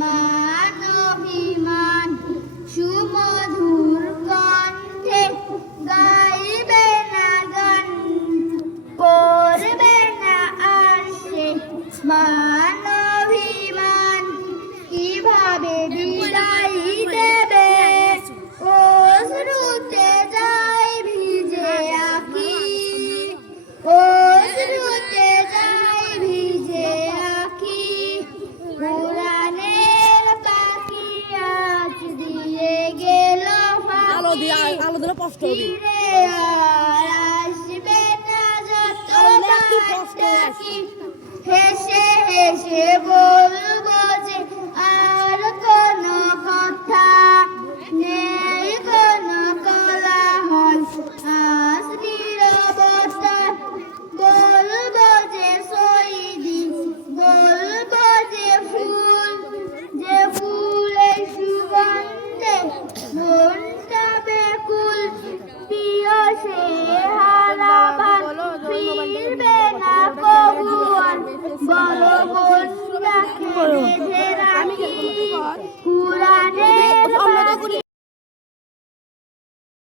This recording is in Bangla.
মানবিমান সুমধুর কণ্ঠে গাইবে গান করবে না আর কীভাবে বিদায়ী দিয়ে আলো দিলে কষ্ট হবে। হেসে হেসে বলল সে হারাবার ফিরবে না কবুয়ার বলো বন্ধুরাকে বেঁধে রাখি